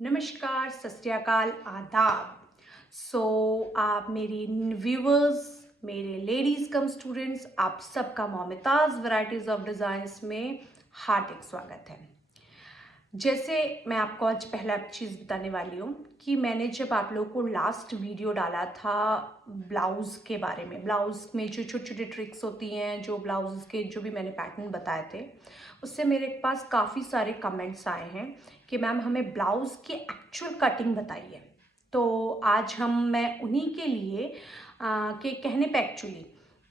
नमस्कार, सत श्री अकाल, आदाब। आप मेरी व्यूवर्स, मेरे लेडीज़ कम स्टूडेंट्स, आप सबका मोमताज़ वैरायटीज़ ऑफ डिज़ाइंस में हार्दिक स्वागत है। जैसे मैं आपको आज पहला चीज़ बताने वाली हूँ कि मैंने जब आप लोगों को लास्ट वीडियो डाला था ब्लाउज़ के बारे में, ब्लाउज़ में जो छोटी छोटी ट्रिक्स होती हैं, जो ब्लाउज़ के जो भी मैंने पैटर्न बताए थे, उससे मेरे पास काफ़ी सारे कमेंट्स आए हैं कि मैम हमें ब्लाउज़ की एक्चुअल कटिंग बताइए। तो आज मैं उन्हीं के लिए के कहने पे एक्चुअली,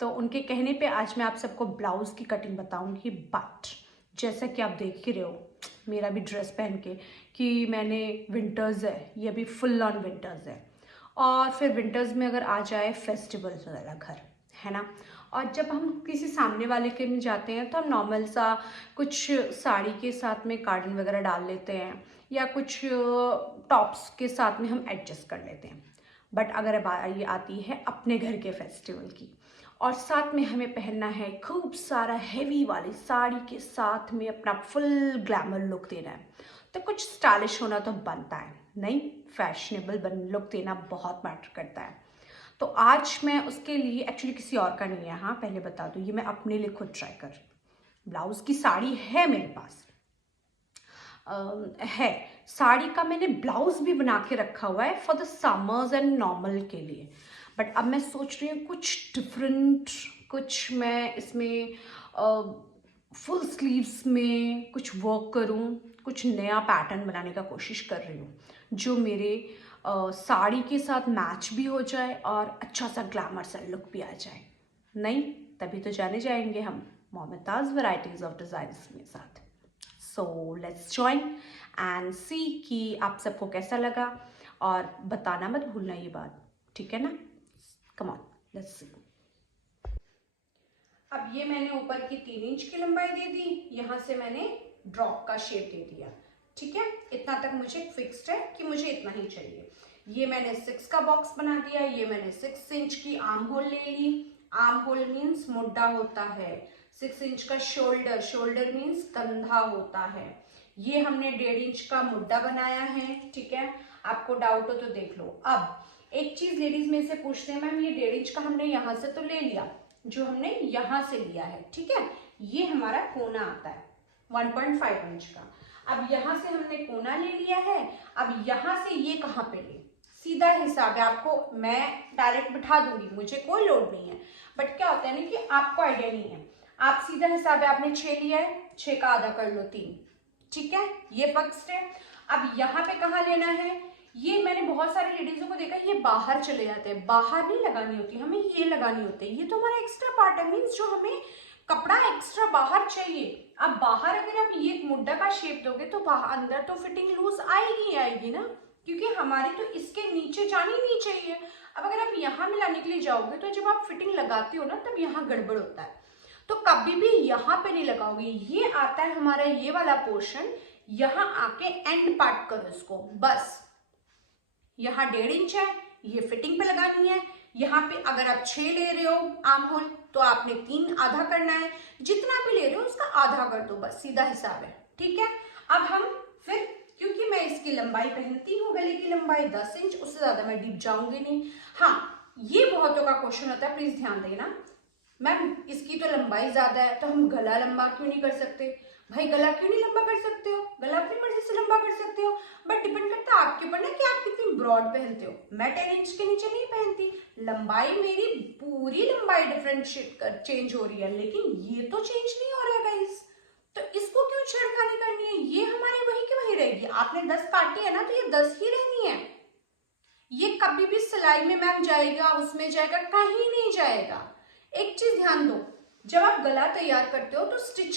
तो उनके कहने पे आज मैं आप सबको ब्लाउज़ की कटिंग बताऊंगी। बट जैसा कि आप देख ही रहे हो मेरा भी ड्रेस पहन के कि मैंने विंटर्स है, ये भी फुल ऑन विंटर्स है। और फिर विंटर्स में अगर आ जाए फेस्टिवल्स वाला घर, है ना। और जब हम किसी सामने वाले के में जाते हैं तो हम नॉर्मल सा कुछ साड़ी के साथ में कार्डिन वगैरह डाल लेते हैं या कुछ टॉप्स के साथ में हम एडजस्ट कर लेते हैं। बट अगर अब ये आती है अपने घर के फेस्टिवल की और साथ में हमें पहनना है खूब सारा हेवी वाली साड़ी के साथ में अपना फुल ग्लैमर लुक देना है, तो कुछ स्टाइलिश होना तो बनता है, नहीं फैशनेबल बन लुक देना बहुत मैटर करता है। तो आज मैं उसके लिए एक्चुअली किसी और का नहीं है, हाँ पहले बता दूँ, ये मैं अपने लिए खुद ट्राई कर। ब्लाउज की साड़ी है मेरे पास, है साड़ी का, मैंने ब्लाउज भी बना के रखा हुआ है for the summers and normal के लिए। बट अब मैं सोच रही हूँ कुछ डिफरेंट, कुछ मैं इसमें फुल स्लीव्स में कुछ वर्क करूँ, कुछ नया पैटर्न बनाने का कोशिश कर रही हूँ जो मेरे साड़ी के साथ मैच भी हो जाए और अच्छा सा ग्लैमर सा लुक भी आ जाए। नहीं, तभी तो जाने जाएंगे हम मोमताज़ वैरायटीज़ ऑफ डिज़ाइंस में साथ। सो लेट्स जॉइन एंड सी कि आप सबको कैसा लगा, और बताना मत भूलना ये बात, ठीक है ना। Come on, let's see. अब ये मैंने ऊपर की 3 इंच की लंबाई दे दी, यहाँ से मैंने ड्रॉप का शेप दे दिया, ठीक है। इतना तक मुझे फिक्स्ड है कि मुझे इतना ही चाहिए। ये मैंने 6 का बॉक्स बना दिया, ये मैंने 6 इंच की आर्म होल ले ली। आर्म होल मीन्स मुड्डा होता है, 6 इंच का शोल्डर, शोल्डर मीन्स कंधा होता है। ये हमने 1.5 इंच का मुड्डा बनाया है, ठीक है। आपको डाउट हो तो देख लो। अब एक चीज लेडीज में से पूछते हैं, मैम ये 1.5 इंच का हमने यहाँ से तो ले लिया, जो हमने यहां से लिया है, ठीक है, ये हमारा कोना आता है 1.5 इंच का। अब यहां से हमने कोना ले लिया है, अब यहां से ये कहां पे ले, सीधा हिसाब है। आपको मैं डायरेक्ट बिठा दूंगी, मुझे कोई लोड नहीं है। बट क्या होता है ना कि आपको आइडिया नहीं है, आप सीधा हिसाब है, आपने 6 लिया है, 6 का आधा कर लो 3, ठीक है, ये फिक्स्ड है। अब यहाँ पे कहाँ लेना है, ये मैंने बहुत सारी लेडीजों को देखा, ये बाहर चले जाते हैं, बाहर नहीं लगानी होती, हमें ये लगानी होती है। ये तो हमारा एक्स्ट्रा पार्ट है, मीन्स जो हमें कपड़ा एक्स्ट्रा बाहर चाहिए। अब बाहर अगर आप ये मुड्डा का शेप दोगे तो बाहर अंदर तो फिटिंग लूज आएगी आएगी ना, क्योंकि हमारी तो इसके नीचे जानी नहीं चाहिए। अब अगर आप यहाँ मिलाने के लिए जाओगे तो जब आप फिटिंग लगाते हो ना तब यहाँ गड़बड़ होता है, तो कभी भी यहाँ पे नहीं लगाओगे। ये आता है हमारा ये वाला पोर्शन, यहाँ आके एंड पार्ट करो इसको, बस यहाँ 1.5 इंच है, ये फिटिंग पे लगानी है। यहाँ पे अगर आप 6 ले रहे हो आर्म होल तो आपने 3 आधा करना है, जितना भी ले रहे हो उसका आधा कर दो, बस सीधा हिसाब है, ठीक है। अब हम फिर, क्योंकि मैं इसकी लंबाई पहनती हूँ, गले की लंबाई 10 इंच, उससे ज्यादा मैं डीप जाऊंगी नहीं। हाँ, ये बहुतों का क्वेश्चन होता है, प्लीज ध्यान देना, मैम इसकी तो लंबाई ज्यादा है तो हम गला लंबा क्यों नहीं कर सकते। भाई गला क्यों नहीं लंबा कर सकते हो, गला अपनी मर्जी से लंबा कर सकते हो, बट डिपेंड करता है आपके ऊपर ना कि आप कितनी ब्रॉड पहनते हो। मैं 10 इंच के नीचे नहीं पहनती, लंबाई मेरी पूरी लंबाई डिफरेंशिएट चेंज हो रही है, लेकिन ये तो चेंज नहीं हो रहा है गाइस, तो इसको क्यों छेड़खानी करनी है, ये हमारी वही की वही रहेगी। आपने 10 काटी है ना तो ये 10 ही रहनी है, ये कभी भी सिलाई में मैम जाएगा उसमें जाएगा, कहीं नहीं जाएगा। एक चीज ध्यान दो, जब आप गला तैयार करते हो तो स्टिच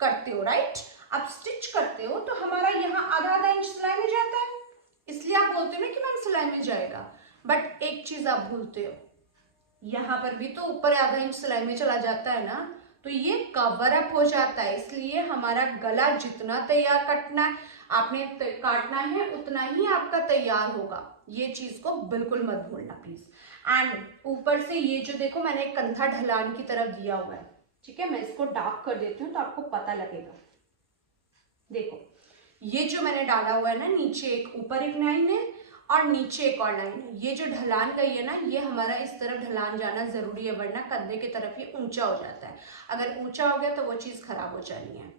करते हो, राइट। अब स्टिच करते हो तो हमारा यहाँ आधा आधा इंच सिलाई में जाता है, इसलिए आप बोलते हो ना कि मैम सिलाई में जाएगा। बट एक चीज आप भूलते हो, यहाँ पर भी तो ऊपर आधा इंच सिलाई में चला जाता है ना, तो ये कवर अप हो जाता है। इसलिए हमारा गला जितना तैयार कटना है आपने काटना है उतना ही आपका तैयार होगा, ये चीज को बिल्कुल मत भूलना प्लीज। एंड ऊपर से ये जो देखो मैंने एक कंधा ढलान की तरफ दिया हुआ है, ठीक है, मैं इसको डार्क कर देती हूँ तो आपको पता लगेगा। देखो ये जो मैंने डाला हुआ है ना, नीचे एक ऊपर एक लाइन है और नीचे एक और लाइन है। ये जो ढलान गई है ना, ये हमारा इस तरफ ढलान जाना जरूरी है, वरना कंधे की तरफ ये ऊंचा हो जाता है। अगर ऊंचा हो गया तो वो चीज खराब हो जानी है।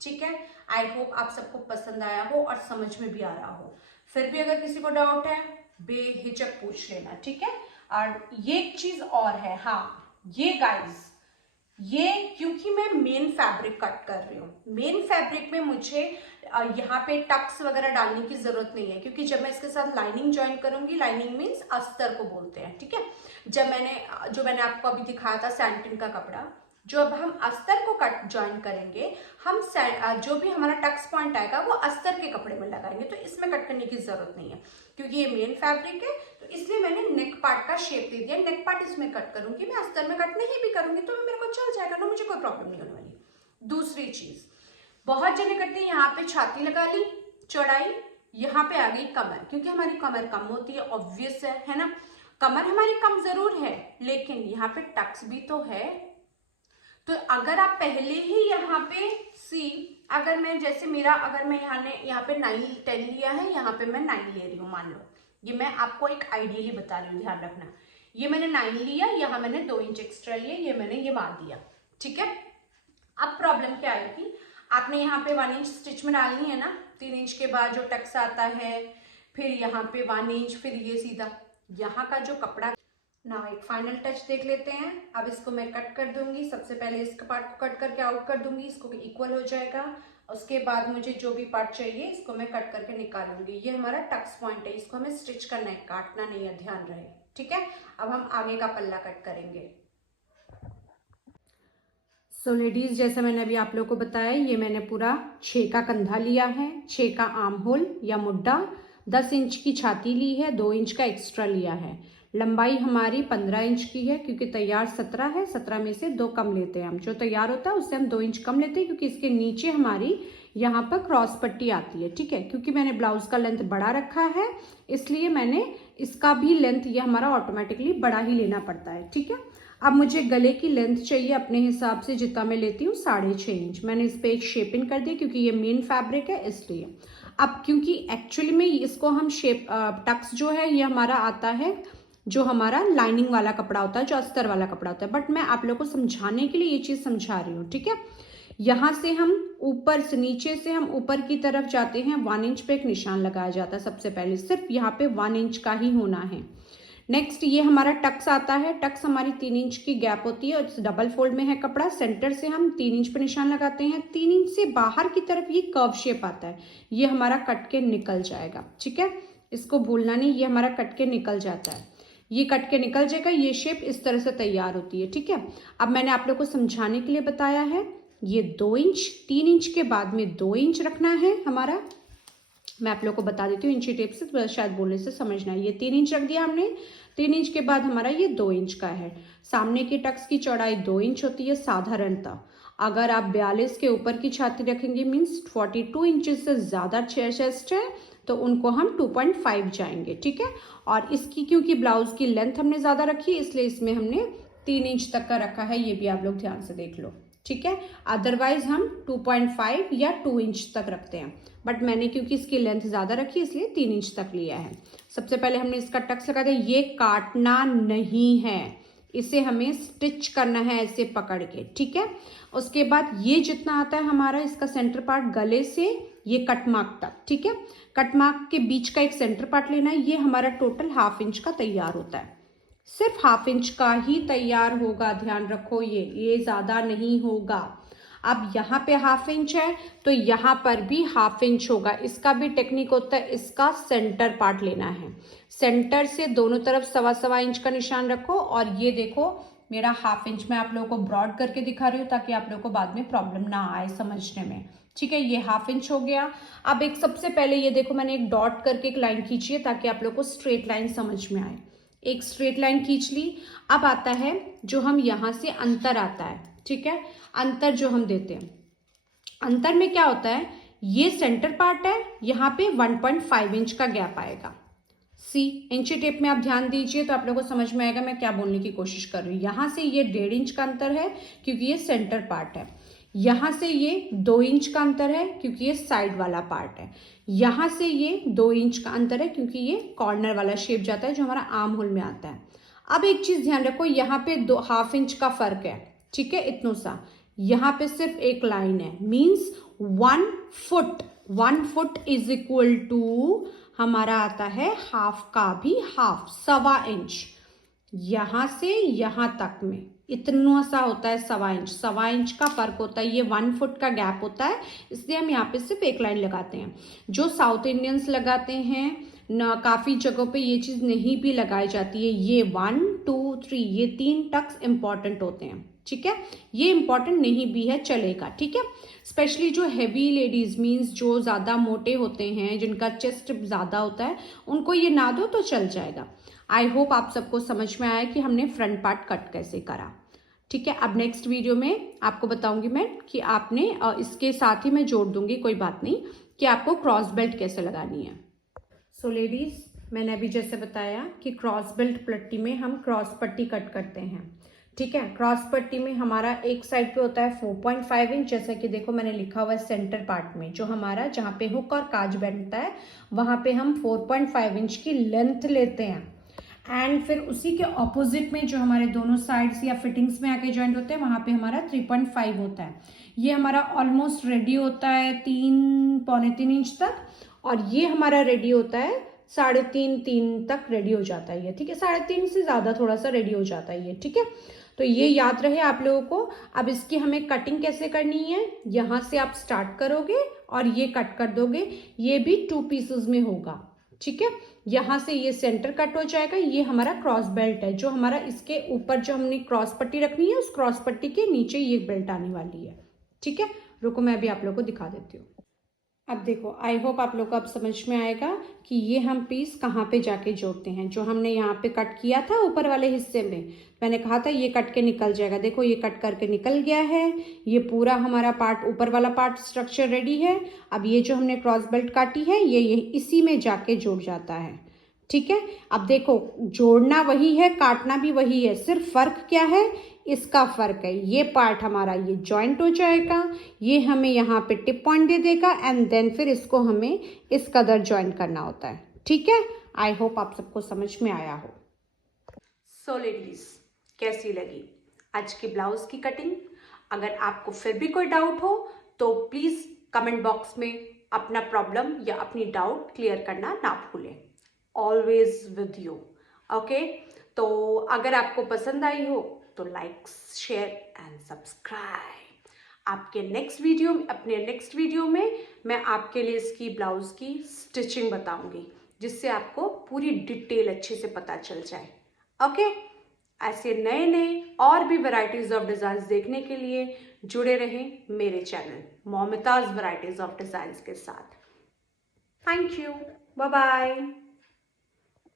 ठीक है, आई होप आप सबको पसंद आया हो और समझ में भी आ रहा हो। फिर भी अगर किसी को डाउट है बेहिचक पूछ लेना, ठीक है। और ये एक चीज और है, हाँ ये गाइस, ये क्योंकि मैं मेन फैब्रिक कट कर रही हूँ, मेन फैब्रिक में मुझे यहाँ पे टक्स वगैरह डालने की जरूरत नहीं है, क्योंकि जब मैं इसके साथ लाइनिंग ज्वाइन करूंगी, लाइनिंग मीन्स अस्तर को बोलते हैं, ठीक है। जब जो मैंने आपको अभी दिखाया था सैंटिन का कपड़ा, जो अब हम अस्तर को कट ज्वाइन करेंगे, हम जो भी हमारा टक्स पॉइंट आएगा वो अस्तर के कपड़े में लगाएंगे, तो इसमें कट करने की जरूरत नहीं है, क्योंकि ये मेन फैब्रिक है। तो इसलिए मैंने नेक पार्ट का शेप दे दिया, नेक पार्ट इसमें कट करूंगी, मैं अस्तर में कट नहीं भी करूंगी तो मेरे को चल जाएगा ना, मुझे कोई प्रॉब्लम नहीं होने वाली। दूसरी चीज, बहुत जने करते हैं यहाँ पे छाती लगा ली चौड़ाई, यहाँ पे आ गई कमर, क्योंकि हमारी कमर कम होती है, ऑब्वियस है ना, कमर हमारी कम जरूर है, लेकिन यहाँ पे टक्स भी तो है। तो अगर आप पहले ही यहाँ पे अगर मैं जैसे अगर मैं यहाँ पे 9-10 लिया है, यहाँ पे मैं 9 ले रही हूँ, मान लो, ये मैं आपको एक आइडियली बता रही हूँ, ध्यान रखना। ये मैंने 9 लिया, यहाँ मैंने 2 इंच एक्स्ट्रा लिया, ये मैंने ये मार दिया, ठीक है। अब प्रॉब्लम क्या आएगी, आपने यहाँ पे 1 इंच स्टिच में डालनी है ना, 3 इंच के बाद जो टक्स आता है, फिर यहाँ पे 1 इंच, फिर ये सीधा यहाँ का जो कपड़ा ना। एक फाइनल टच देख लेते हैं। अब इसको मैं कट कर दूंगी, सबसे पहले इस पार्ट को कट करके आउट कर दूंगी, इसको इक्वल हो जाएगा। उसके बाद मुझे जो भी पार्ट चाहिए इसको मैं कट करके निकालूंगी। ये हमारा टक्स पॉइंट है, इसको हमें स्टिच करना है, काटना नहीं है, ध्यान रहे, ठीक है। अब हम आगे का पल्ला कट करेंगे। सो लेडीज, जैसा मैंने अभी आप लोगों को बताया, ये मैंने पूरा 6 का कंधा लिया है, 6 का आर्म होल या मुड्डा, 10 इंच की छाती ली है, 2 इंच का एक्स्ट्रा लिया है। लंबाई हमारी 15 इंच की है, क्योंकि तैयार 17 है, 17 में से 2 कम लेते हैं हम, जो तैयार होता है उससे हम 2 इंच कम लेते हैं, क्योंकि इसके नीचे हमारी यहाँ पर क्रॉस पट्टी आती है, ठीक है। क्योंकि मैंने ब्लाउज का लेंथ बड़ा रखा है, इसलिए मैंने इसका भी लेंथ ये हमारा ऑटोमेटिकली बड़ा ही लेना पड़ता है, ठीक है। अब मुझे गले की लेंथ चाहिए अपने हिसाब से, जितना मैं लेती हूँ 6.5 इंच। मैंने इस पे एक शेपिंग कर दी, क्योंकि ये मेन फैब्रिक है इसलिए। अब क्योंकि एक्चुअली में इसको हम टक्स जो है ये हमारा आता है, जो हमारा लाइनिंग वाला कपड़ा होता है, जो अस्तर वाला कपड़ा होता है, बट मैं आप लोगों को समझाने के लिए ये चीज समझा रही हूँ, ठीक है। यहाँ से हम ऊपर से, नीचे से हम ऊपर की तरफ जाते हैं, 1 इंच पे एक निशान लगाया जाता है सबसे पहले, सिर्फ यहाँ पे 1 इंच का ही होना है। नेक्स्ट ये हमारा टक्स आता है, टक्स हमारी 3 इंच की गैप होती है, और डबल फोल्ड में है कपड़ा, सेंटर से हम 3 इंच पे निशान लगाते हैं, 3 इंच से बाहर की तरफ ये कर्व शेप आता है, ये हमारा कट के निकल जाएगा, ठीक है। इसको भूलना नहीं, ये हमारा कट के निकल जाता है, ये कट के निकल जाएगा, ये शेप इस तरह से तैयार होती है, ठीक है। अब मैंने आप लोग को समझाने के लिए बताया है, ये 2 इंच, 3 इंच के बाद में 2 इंच रखना है हमारा। मैं आप लोग को बता देती हूँ इंची टेप से, तो शायद बोलने से समझना है। ये 3 इंच रख दिया हमने, 3 इंच के बाद हमारा ये 2 इंच का है। सामने की टक्स की चौड़ाई 2 इंच होती है साधारणतः। अगर आप 42 के ऊपर की छाती रखेंगे, मीन्स 42 इंचेस से ज्यादा चेस्ट है, तो उनको हम 2.5 जाएंगे, ठीक है। और इसकी क्योंकि ब्लाउज की लेंथ हमने ज्यादा रखी, इसलिए इसमें हमने 3 इंच तक का रखा है, ये भी आप लोग ध्यान से देख लो, ठीक है। अदरवाइज हम 2.5 या 2 इंच तक रखते हैं, बट मैंने क्योंकि इसकी लेंथ ज्यादा रखी इसलिए 3 इंच तक लिया है। सबसे पहले हमने इसका टक्स लगा दिया, ये काटना नहीं है, इसे हमें स्टिच करना है ऐसे पकड़ के, ठीक है। उसके बाद ये जितना आता है हमारा इसका सेंटर पार्ट, गले से ये कटमार्क तक, ठीक है। कटमार्क के बीच का एक सेंटर पार्ट लेना है, ये हमारा टोटल 1/2 इंच का तैयार होता है, सिर्फ 1/2 इंच का ही तैयार होगा, ध्यान रखो, ये ज्यादा नहीं होगा। अब यहाँ पे 1/2 इंच है, तो यहाँ पर भी 1/2 इंच होगा। इसका भी टेक्निक होता है, इसका सेंटर पार्ट लेना है, सेंटर से दोनों तरफ 1.25 इंच का निशान रखो, और ये देखो मेरा 1/2 इंच मैं आप लोगों को ब्रॉड करके दिखा रही हूँ, ताकि आप लोगों को बाद में प्रॉब्लम ना आए समझने में, ठीक है। ये 1/2 इंच हो गया। अब एक सबसे पहले ये देखो मैंने एक डॉट करके एक लाइन खींची है, ताकि आप लोग को स्ट्रेट लाइन समझ में आए। एक स्ट्रेट लाइन खींच ली। अब आता है जो हम यहाँ से अंतर आता है, ठीक है, अंतर जो हम देते हैं, अंतर में क्या होता है, ये सेंटर पार्ट है, यहाँ पे 1.5 इंच का गैप आएगा। सी इंची टेप में आप ध्यान दीजिए, तो आप लोगों को समझ में आएगा मैं क्या बोलने की कोशिश कर रही हूँ। यहाँ से ये 1.5 इंच का अंतर है, क्योंकि ये सेंटर पार्ट है। यहाँ से ये 2 इंच का अंतर है क्योंकि ये साइड वाला पार्ट है, यहाँ से ये 2 इंच का अंतर है क्योंकि ये कॉर्नर वाला शेप जाता है जो हमारा आर्म होल में आता है। अब एक चीज ध्यान रखो, यहाँ पे 2.5 इंच का फर्क है, ठीक है, इतना सा। यहाँ पे सिर्फ एक लाइन है, means 1 foot, 1 foot is equal to हमारा आता है हाफ का भी हाफ, 1.25 इंच। यहां से यहां तक में इतना सा होता है 1.25 इंच, 1.25 इंच का फर्क होता है, ये 1 फुट का गैप होता है, इसलिए हम यहाँ पे सिर्फ एक लाइन लगाते हैं। जो साउथ इंडियंस लगाते हैं ना, काफी जगहों पे ये चीज नहीं भी लगाई जाती है। ये 1 2 3 ये 3 टक्स इंपॉर्टेंट होते हैं, ठीक है, ये इंपॉर्टेंट नहीं भी है, चलेगा, ठीक है। स्पेशली जो हैवी लेडीज मीन्स जो ज्यादा मोटे होते हैं, जिनका चेस्ट ज्यादा होता है, उनको ये ना दो तो चल जाएगा। आई होप आप सबको समझ में आया कि हमने फ्रंट पार्ट कट कैसे करा, ठीक है। अब नेक्स्ट वीडियो में आपको बताऊंगी मैं कि आपने इसके साथ ही मैं जोड़ दूंगी, कोई बात नहीं, कि आपको क्रॉस बेल्ट कैसे लगानी है। सो लेडीज, मैंने अभी जैसे बताया कि क्रॉस बेल्ट पट्टी में हम क्रॉस पट्टी कट करते हैं, ठीक है। क्रॉस पट्टी में हमारा एक साइड पे होता है 4.5 इंच, जैसा कि देखो मैंने लिखा हुआ है सेंटर पार्ट में, जो हमारा जहाँ पे हुक और काज बनता है वहाँ पे हम 4.5 इंच की लेंथ लेते हैं। एंड फिर उसी के ऑपोजिट में जो हमारे दोनों साइड्स या फिटिंग्स में आके जॉइंट होते हैं वहाँ पे हमारा 3.5 होता है। ये हमारा ऑलमोस्ट रेडी होता है 3-3.25 इंच तक, और ये हमारा रेडी होता है 3.5-3 तक रेडी हो जाता है ये, ठीक है। 3.5 से ज़्यादा थोड़ा सा रेडी हो जाता है ये, ठीक है। तो ये याद रहे आप लोगों को। अब इसकी हमें कटिंग कैसे करनी है, यहाँ से आप स्टार्ट करोगे और ये कट कर दोगे, ये भी 2 पीसेस में होगा, ठीक है। यहाँ से ये सेंटर कट हो जाएगा, ये हमारा क्रॉस बेल्ट है, जो हमारा इसके ऊपर जो हमने क्रॉस पट्टी रखनी है, उस क्रॉस पट्टी के नीचे ये बेल्ट आने वाली है, ठीक है। रुको मैं अभी आप लोगों को दिखा देती हूँ। अब देखो, आई होप आप लोग को अब समझ में आएगा कि ये हम पीस कहाँ पे जाके जोड़ते हैं। जो हमने यहाँ पे कट किया था ऊपर वाले हिस्से में, मैंने कहा था ये कट के निकल जाएगा, देखो ये कट करके निकल गया है, ये पूरा हमारा पार्ट, ऊपर वाला पार्ट स्ट्रक्चर रेडी है। अब ये जो हमने क्रॉस बेल्ट काटी है ये इसी में जाके जुड़ जाता है, ठीक है। अब देखो, जोड़ना वही है, काटना भी वही है, सिर्फ फर्क क्या है, इसका फर्क है, ये पार्ट हमारा ये जॉइंट हो जाएगा, ये हमें यहाँ पे टिप पॉइंट दे देगा, एंड देन फिर इसको हमें इस कदर जॉइंट करना होता है, ठीक है। आई होप आप सबको समझ में आया हो। सो लेडीज, कैसी लगी आज की ब्लाउज की कटिंग? अगर आपको फिर भी कोई डाउट हो तो प्लीज कमेंट बॉक्स में अपना प्रॉब्लम या अपनी डाउट क्लियर करना ना भूलें। Always with you, okay. तो अगर आपको पसंद आई हो तो लाइक, शेयर एंड सब्सक्राइब। आपके नेक्स्ट वीडियो में, अपने नेक्स्ट वीडियो में मैं आपके लिए इसकी ब्लाउज की स्टिचिंग बताऊंगी, जिससे आपको पूरी डिटेल अच्छे से पता चल जाए, ओके। ऐसे नए नए और भी वैरायटीज ऑफ डिजाइन्स देखने के लिए जुड़े रहें मेरे channel Moumita's varieties of designs के साथ। Thank you, bye bye.